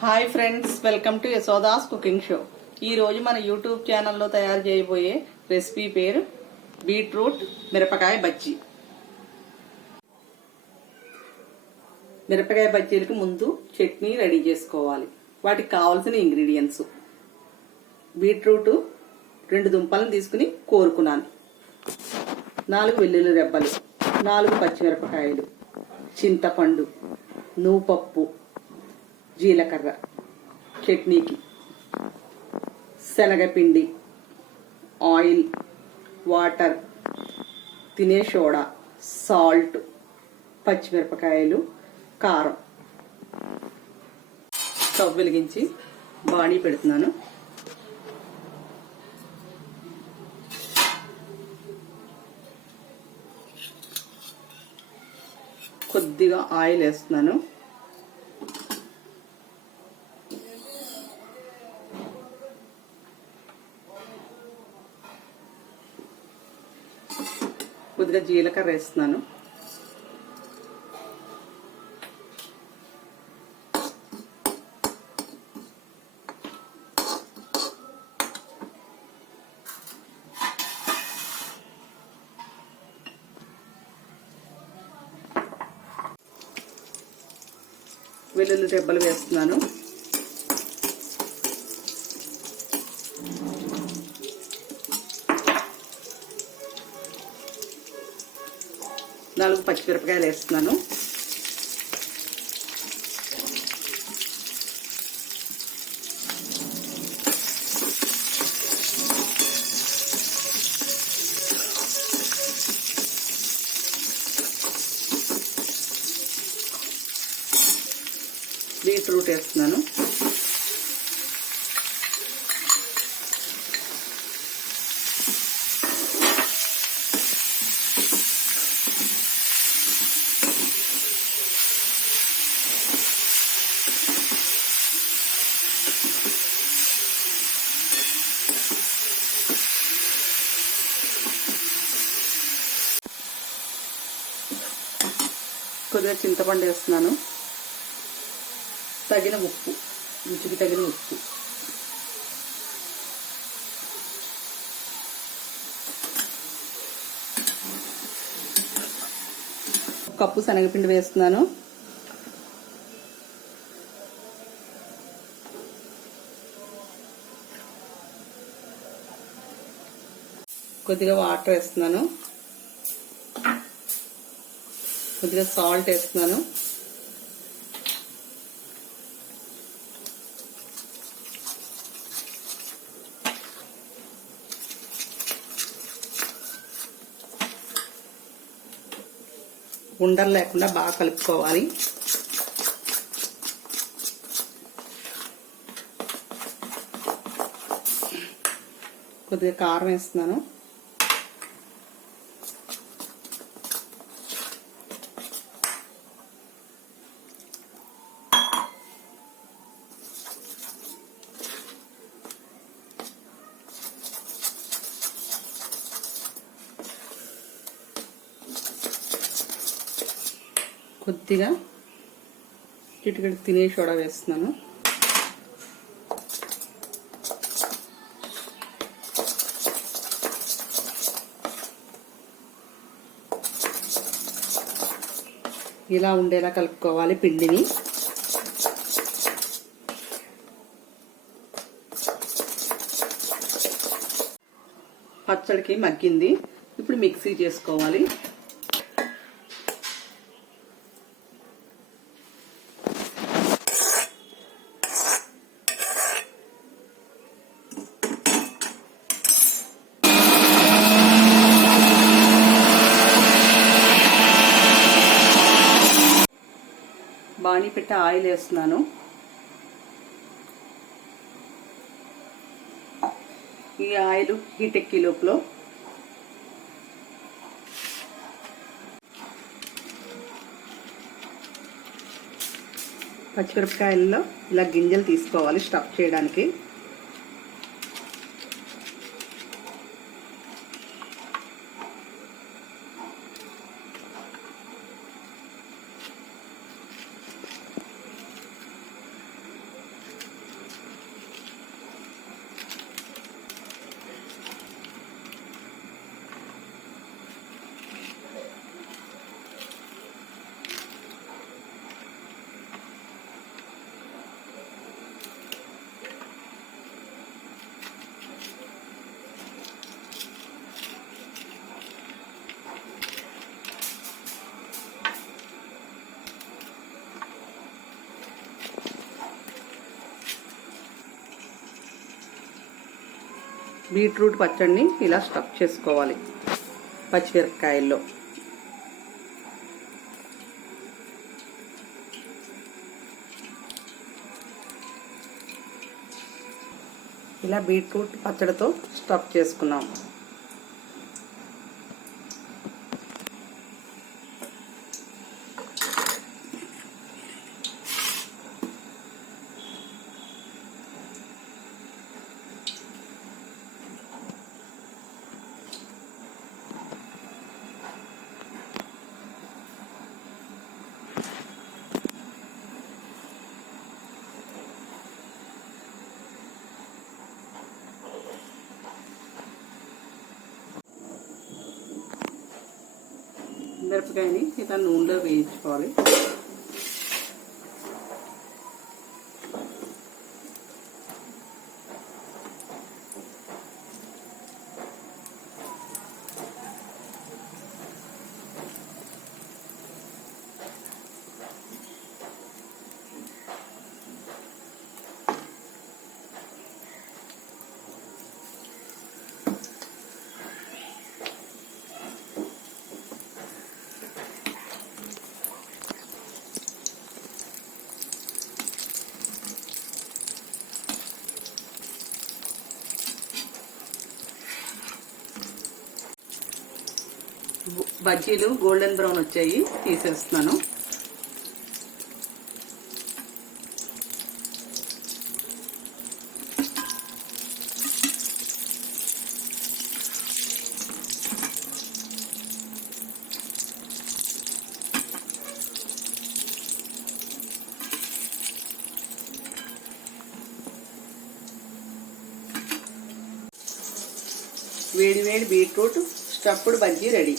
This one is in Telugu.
Hi friends, welcome to Yashoda's cooking show. ఈరోజు మన యూట్యూబ్ ఛానల్లో తయారు చేయబోయే రెసిపీ పేరు బీట్రూట్ మిరపకాయ బజ్జీ. మిరపకాయ బజ్జీలకు ముందు చట్నీ రెడీ చేసుకోవాలి. వాటికి కావాల్సిన ఇంగ్రీడియంట్స్: బీట్రూట్ 2 దుంపలను తీసుకుని కోరుకున్నాను, 4 వెల్లుల్లి రెబ్బలు, 4 పచ్చిమిరపకాయలు, చింతపండు, నువ్వుపప్పు, జీలకర్ర చట్నీకి, శనగపిండి, ఆయిల్, వాటర్, తినే సోడా, సాల్ట్, పచ్చిమిరపకాయలు, కారం. స్టవ్ వెలిగించి బాణీ పెడుతున్నాను. కొద్దిగా ఆయిల్ వేస్తున్నాను. కొద్దిగా జీలకర్ర వేస్తున్నాను. వెల్లుల్లి రెబ్బలు వేస్తున్నాను. నాలుగు పచ్చిమిరపకాయలు వేస్తున్నాను. బీట్రూట్ వేస్తున్నాను. కొద్దిగా చింతపండు వేస్తున్నాను. తగిన ఉప్పు, రుచికి తగిన ఉప్పు. కప్పు శనగపిండి వేస్తున్నాను. కొద్దిగా వాటర్ వేస్తున్నాను. కొద్దిగా సాల్ట్ వేస్తున్నాను. ఉండలు లేకుండా బాగా కలుపుకోవాలి. కొద్దిగా కారం వేస్తున్నాను. కొద్దిగా చిటికెడు తినే సోడా వేస్తున్నాను. ఇలా ఉండేలా కలుపుకోవాలి పిండిని. పచ్చడికి మగ్గింది. ఇప్పుడు మిక్సీ చేసుకోవాలి. బాణీ పెట్టి ఆయిల్ వేస్తున్నాను. ఈ ఆయిల్ హీట్ ఎక్కే లోపల పచ్చిమిరపకాయల్లో ఇలా గింజలు తీసుకోవాలి స్టఫ్ చేయడానికి. బీట్రూట్ పచ్చడిని ఇలా స్టఫ్ చేసుకోవాలి పచ్చిమిరపకాయల్లో. ఇలా బీట్రూట్ పచ్చడితో స్టఫ్ చేసుకున్నాం. మిరపకాయని ఇలా నూనెలో వేయించుకోవాలి. బజ్జీలు గోల్డెన్ బ్రౌన్ వచ్చాయి, తీసేస్తున్నాను. వేడి వేడి బీట్రూట్ స్టఫ్డ్ బజ్జీ రెడీ.